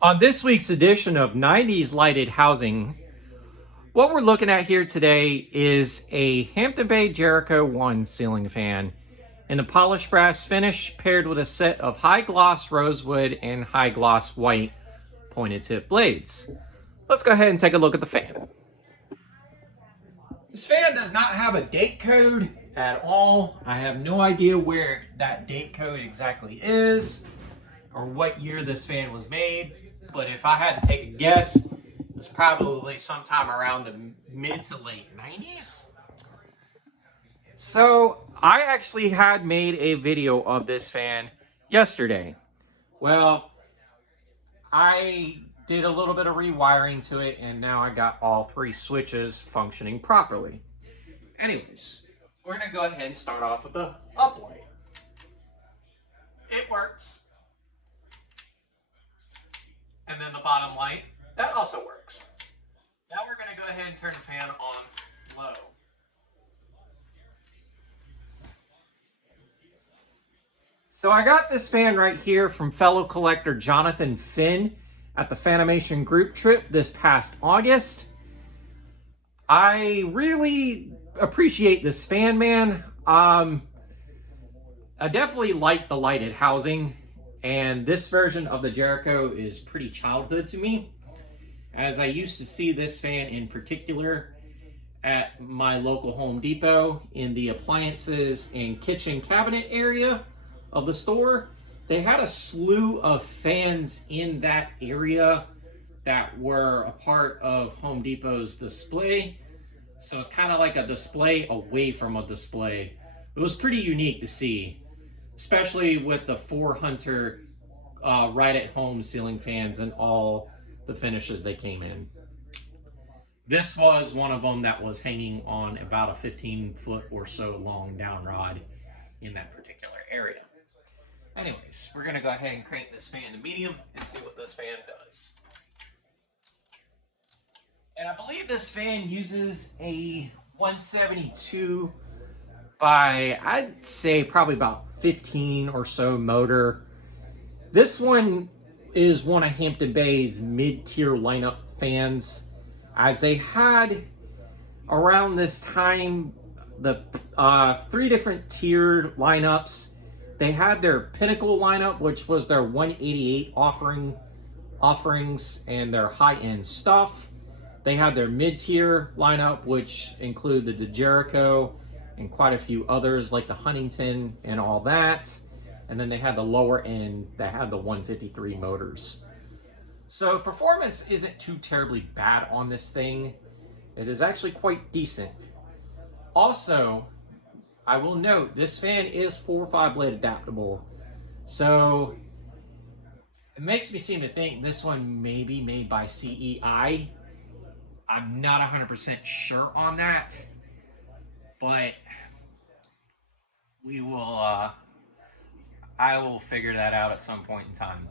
On this week's edition of 90s Lighted Housing, what we're looking at here today is a Hampton Bay Jericho 1 ceiling fan in a polished brass finish paired with a set of high gloss rosewood and high gloss white pointed tip blades. Let's go ahead and take a look at the fan. This fan does not have a date code at all. I have no idea where that date code exactly is or what year this fan was made, but if I had to take a guess, it's probably sometime around the mid to late 90s. So I actually had made a video of this fan yesterday. Well, I did a little bit of rewiring to it, and now I got all three switches functioning properly. Anyways, we're gonna go ahead and start off with the up light. It works. And then the bottom light, that also works. Now we're gonna go ahead and turn the fan on low. So I got this fan right here from fellow collector Jonathan Finn at the Fanimation group trip this past August. I really appreciate this fan, man. I definitely like the lighted housing, and this version of the Jericho is pretty childhood to me, as I used to see this fan in particular at my local Home Depot in the appliances and kitchen cabinet area of the store. They had a slew of fans in that area that were a part of Home Depot's display. So it's kind of like a display away from a display. It was pretty unique to see, especially with the 4 Hunter right at home ceiling fans and all the finishes they came in. This was one of them that was hanging on about a 15-foot or so long down rod in that particular area. Anyways, we're gonna go ahead and crank this fan to medium and see what this fan does. And I believe this fan uses a 172 by, I'd say probably about 15 or so motor. This one is one of Hampton Bay's mid-tier lineup fans, as they had around this time the 3 different tiered lineups. They had their Pinnacle lineup, which was their 188 offerings and their high-end stuff. They had their mid-tier lineup, which included the Jericho and quite a few others like the Huntington and all that. And then they had the lower end that had the 153 motors. So performance isn't too terribly bad on this thing. It is actually quite decent. Also, I will note, this fan is 4 or 5 blade adaptable. So it makes me seem to think this one may be made by CEI. I'm not 100% sure on that, but we will, I will figure that out at some point in time.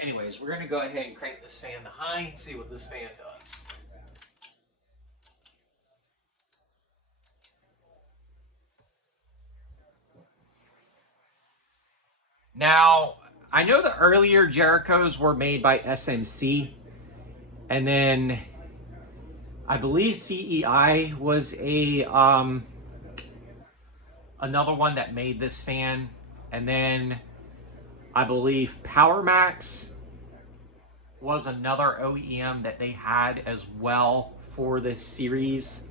Anyways, we're gonna go ahead and crank this fan to high and see what this fan does. Now, I know the earlier Jerichos were made by SMC, and then I believe CEI was a another one that made this fan, and then I believe PowerMax was another OEM that they had as well for this series.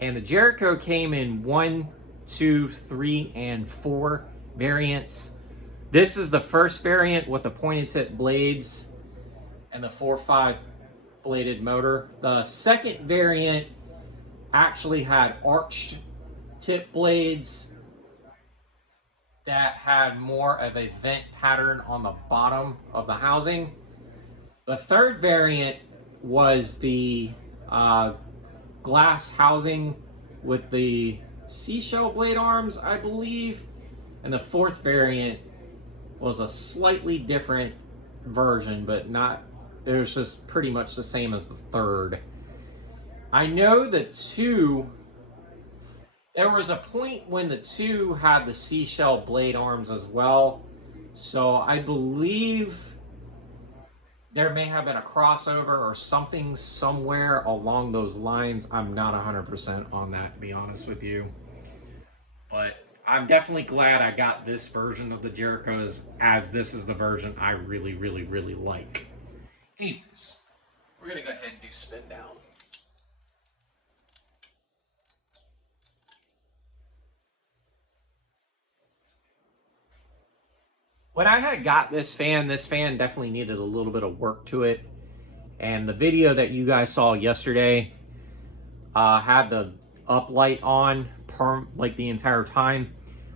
And the Jericho came in 1, 2, 3, and 4 variants. This is the first variant with the pointed tip blades and the 4.5 bladed motor. The second variant actually had arched tip blades that had more of a vent pattern on the bottom of the housing. The third variant was the glass housing with the seashell blade arms, I believe. And the fourth variant was a slightly different version, but not, it was just pretty much the same as the third. I know the 2, there was a point when the 2 had the seashell blade arms as well. So I believe there may have been a crossover or something somewhere along those lines. I'm not 100% on that, to be honest with you. But I'm definitely glad I got this version of the Jerichos, as this is the version I really, really, really like. Anyways, we're going to go ahead and do spin down. When I had got this fan definitely needed a little bit of work to it. And the video that you guys saw yesterday had the uplight on like the entire time.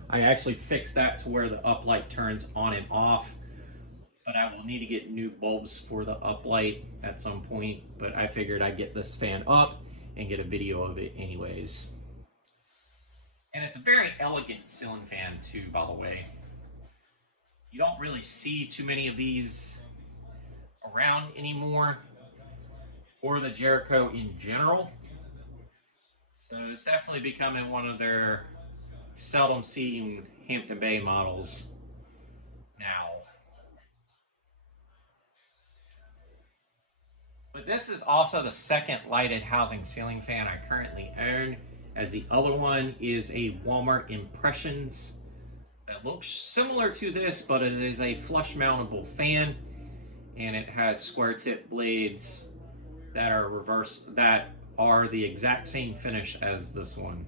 I actually fixed that to where the uplight turns on and off. But I will need to get new bulbs for the uplight at some point. But I figured I'd get this fan up and get a video of it anyways. And it's a very elegant ceiling fan too, by the way. You don't really see too many of these around anymore, or the Jericho in general. So it's definitely becoming one of their seldom seen Hampton Bay models now. But this is also the second lighted housing ceiling fan I currently own, as the other one is a Walmart Impressions that looks similar to this, but it is a flush mountable fan, and it has square tip blades that are reversed, that are the exact same finish as this one.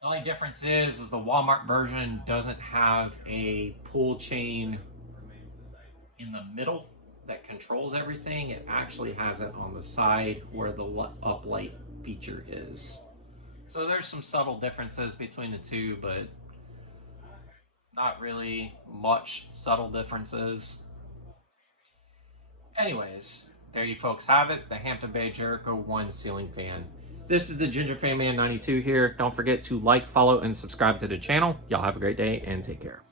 The only difference is the Walmart version doesn't have a pull chain in the middle that controls everything. It actually has it on the side where the uplight feature is. So there's some subtle differences between the two, but not really much subtle differences. Anyways, there you folks have it, the Hampton Bay Jericho 1 ceiling fan. This is the Ginger Fan Man 92 here. Don't forget to like, follow, and subscribe to the channel. Y'all have a great day and take care.